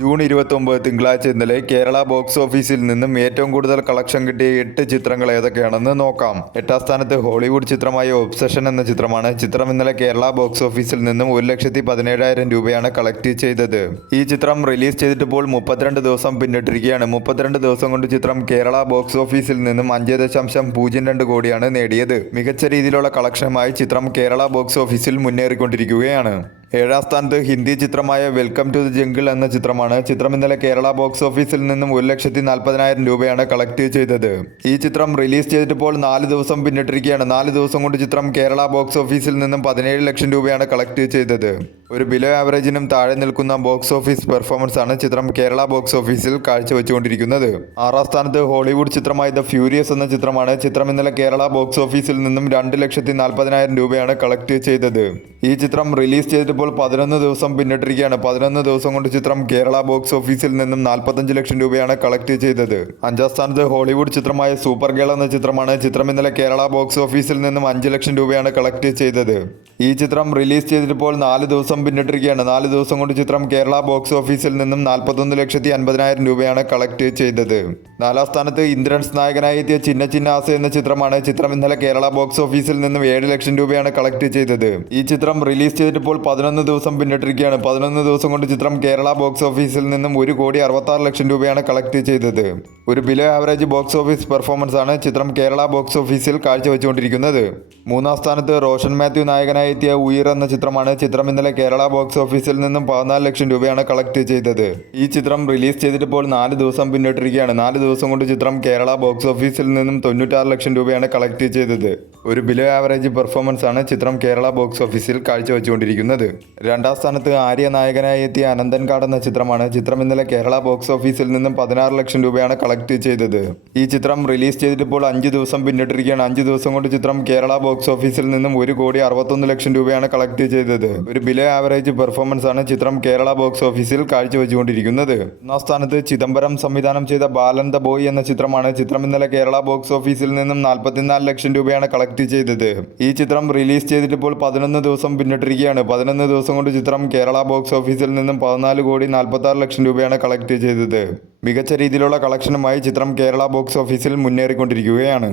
June 29 തിങ്കളാഴ്ച ഇന്നലെ Kerala box ഓഫീസിൽ നിന്നും ഏറ്റവും കൂടുതൽ കളക്ഷൻ കിട്ടിയ 8 ചിത്രങ്ങൾ ഏതൊക്കെയാണെന്ന് നോക്കാം. 8ാം സ്ഥാനത്ത് ഹോളിവുഡ് ചിത്രമായ ഒബ്സഷൻ എന്ന ചിത്രമാണ്. ചിത്രം ഇന്നലെ കേരള ബോക്സ് ഓഫീസിൽ നിന്നും 1,17,000 രൂപയാണ് കളക്ട് ചെയ്തത്. ഈ ചിത്രം റിലീസ് ചെയ്തിട്ടിപ്പോൾ 32 ദിവസം പിന്നിട്ടിരിക്കുകയാണ്. 32 ദിവസം കൊണ്ട് ചിത്രം കേരള ബോക്സ് ഓഫീസിൽ നിന്നും 5.02 കോടിയാണ് നേടിയത്. മികച്ച രീതിയിലുള്ള കളക്ഷനുമായി ചിത്രം കേരള ബോക്സ് ഓഫീസിൽ മുന്നേറിക്കൊണ്ടിരിക്കുകയാണ്. 7ാം സ്ഥാനത്ത് ഹിന്ദി ചിത്രമായ വെൽക്കം ടു ദി ജംഗിൾ എന്ന ചിത്രമാണ്. ചിത്രം ഇന്നലെ കേരള ബോക്സ് ഓഫീസിൽ നിന്നും 1,40,000 രൂപയാണ് കളക്ട് ചെയ്തത്. ഈ ചിത്രം റിലീസ് ചെയ്തിട്ടിപ്പോൾ 4 ദിവസം പിന്നിട്ടിരിക്കുകയാണ്. 4 ദിവസം കൊണ്ട് ചിത്രം കേരള ബോക്സ് ഓഫീസിൽ നിന്നും 17 ലക്ഷം രൂപയാണ് കളക്ട് ചെയ്തത്. ഒരു ബിലോ ആവറേജിനും താഴെ നിൽക്കുന്ന ബോക്സ് ഓഫീസ് പെർഫോമൻസ് ആണ് ചിത്രം കേരള ബോക്സ് ഓഫീസിൽ കാഴ്ചവെച്ചുകൊണ്ടിരിക്കുന്നത്. 6ാം സ്ഥാനത്ത് ഹോളിവുഡ് ചിത്രമായ ദ ഫ്യൂരിയസ് എന്ന ചിത്രമാണ്. ചിത്രം ഇന്നലെ കേരള ബോക്സ് ഓഫീസിൽ നിന്നും 2,40,000 രൂപയാണ് കളക്ട് ചെയ്തത്. ഈ ചിത്രം റിലീസ് ചെയ്തിട്ടിപ്പോൾ 11 ദിവസം പിന്നിട്ടിരിക്കുകയാണ്. 11 ദിവസം കൊണ്ട് ചിത്രം കേരള ബോക്സ് ഓഫീസിൽ നിന്നും 45 ലക്ഷം രൂപയാണ് കളക്ട് ചെയ്തത്. 5ാം സ്ഥാനത്ത് ഹോളിവുഡ് ചിത്രമായ സൂപ്പർ ഗേൾ എന്ന ചിത്രമാണ്. ചിത്രം ഇന്നലെ കേരള ബോക്സ് ഓഫീസിൽ നിന്നും 5 ലക്ഷം രൂപയാണ് കളക്ട് ചെയ്തത്. ഈ ചിത്രം റിലീസ് ചെയ്തിട്ടിപ്പോൾ 4 ദിവസം പിന്നിട്ടിരിക്കുകയാണ്. 4 ദിവസം കൊണ്ട് ചിത്രം കേരള ബോക്സ് ഓഫീസിൽ നിന്നും 41,50,000 രൂപയാണ് കളക്ട് ചെയ്തത്. 4ാം സ്ഥാനത്ത് ഇന്ദ്രൻസ് നായകനായി എത്തിയ ചിന്ന ചിന്ന ആസ എന്ന ചിത്രമാണ്. ചിത്രം ഇന്നലെ കേരള ബോക്സ് ഓഫീസിൽ നിന്നും 7 ലക്ഷം രൂപയാണ് കളക്ട് ചെയ്തത്. ഈ ചിത്രം റിലീസ് ചെയ്തിട്ടിപ്പോൾ 11 ദിവസം പിന്നിട്ടിരിക്കുകയാണ്. 11 ദിവസം കൊണ്ട് ചിത്രം കേരള ബോക്സ് ഓഫീസിൽ നിന്നും 1,66,00,000 രൂപയാണ് കളക്ട് ചെയ്തത്. ഒരു below average box office performance ആണ് ചിത്രം കേരള ബോക്സ് ഓഫീസിൽ കാഴ്ചവെച്ചുകൊണ്ടിരിക്കുന്നത്. 3ാം സ്ഥാനത്ത് റോഷൻ മാത്യു നായകനായി എത്തിയ ഉയർ എന്ന ചിത്രമാണ്. ചിത്രം ഇന്നലെ കേരള ബോക്സ് ഓഫീസിൽ നിന്നും 14 ലക്ഷം രൂപയാണ് കളക്ട് ചെയ്തത്. ഈ ചിത്രം റിലീസ് ചെയ്തിട്ടിപ്പോൾ 4 ദിവസം പിന്നിട്ടിരിക്കുകയാണ്. 4 ദിവസം കൊണ്ട് ചിത്രം കേരള ബോക്സ് ഓഫീസിൽ നിന്നും 96 ലക്ഷം രൂപയാണ് കളക്ട് ചെയ്തത്. ഒരു ബിലോ ആവറേജ് പെർഫോമൻസ് ആണ് ചിത്രം കേരള ബോക്സ് ഓഫീസിൽ കാഴ്ചവെച്ചുകൊണ്ടിരിക്കുന്നത്. 2ാം സ്ഥാനത്ത് ആര്യ നായകനായി എത്തിയ അനന്തൻകാട് എന്ന ചിത്രമാണ്. ചിത്രം ഇന്നലെ കേരള ബോക്സ് ഓഫീസിൽ നിന്നും 16 ലക്ഷം രൂപയാണ് കളക്ട് ചെയ്തത്. ഈ ചിത്രം റിലീസ് ചെയ്തിട്ടിപ്പോൾ 5 ദിവസം പിന്നിട്ടിരിക്കുകയാണ്. 5 ദിവസം കൊണ്ട് ചിത്രം കേരള ബോക്സ് ഓഫീസിൽ നിന്നും 1,61,00,000 രൂപയാണ് കളക്ട് ചെയ്തത്. ഒരു ബിലോ ആവറേജ് പെർഫോമൻസ് ആണ് ചിത്രം കേരള ബോക്സ് ഓഫീസിൽ കാഴ്ചവെച്ചുകൊണ്ടിരിക്കുന്നത്. 1ാം സ്ഥാനത്ത് ചിദംബരം സംവിധാനം ചെയ്ത ബാലൻ ദ ബോയ് എന്ന ചിത്രമാണ്. ചിത്രം ഇന്നലെ കേരള ബോക്സ് ഓഫീസിൽ നിന്നും 44 ലക്ഷം രൂപയാണ് കളക്ട് ചെയ്തത്. ഈ ചിത്രം റിലീസ് ചെയ്തിട്ടിപ്പോൾ 11 ദിവസം പിന്നിട്ടിരിക്കുകയാണ്. 11 ദിവസം കൊണ്ട് ചിത്രം കേരള ബോക്സ് ഓഫീസിൽ നിന്നും 14,46,00,000 രൂപയാണ് കളക്ട് ചെയ്തത്. മികച്ച രീതിയിലുള്ള കളക്ഷനുമായി ചിത്രം കേരള ബോക്സ് ഓഫീസിൽ മുന്നേറിക്കൊണ്ടിരിക്കുകയാണ്.